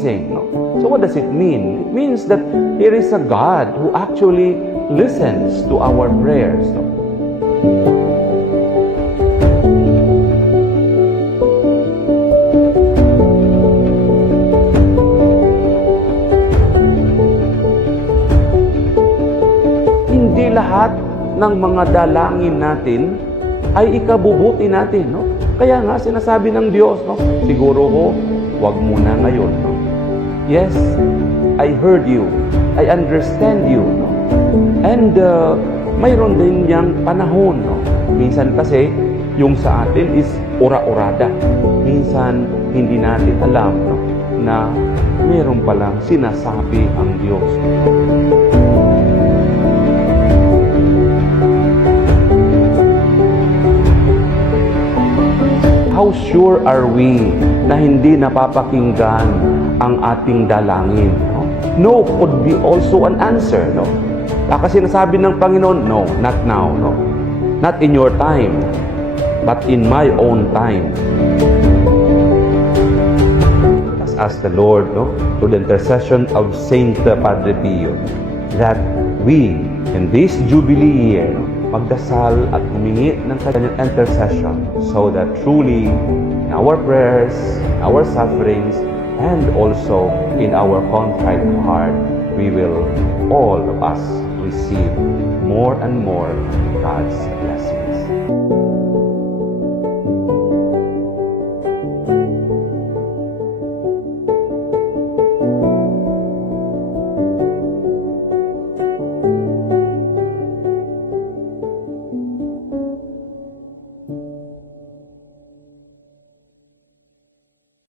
amazing. No? So what does it mean? It means that there is a God who actually listens to our prayers. No? Hindi lahat ng mga dalangin natin ay ikabubuti natin, no? Kaya nga sinasabi ng Diyos, no? Siguro ho, wag muna ngayon, no? Yes, I heard you. I understand you, no? And mayroon din niyang panahon, no? Minsan kasi yung sa atin is ora-orada. Minsan hindi natin alam, no? Na mayroon palang sinasabi ang Diyos. How sure are we na hindi napapakinggan ang ating dalangin? No, no could be also an answer. No? Kasi nasabi ng Panginoon, no, not now. No? Not in your time, but in my own time. Let's ask the Lord, no, through the intercession of Saint Padre Pio, that we, in this Jubilee year, magdasal at humingi ng kanyang intercession so that truly in our prayers, our sufferings, and also in our contrite heart, we will all of us receive more and more God's blessings.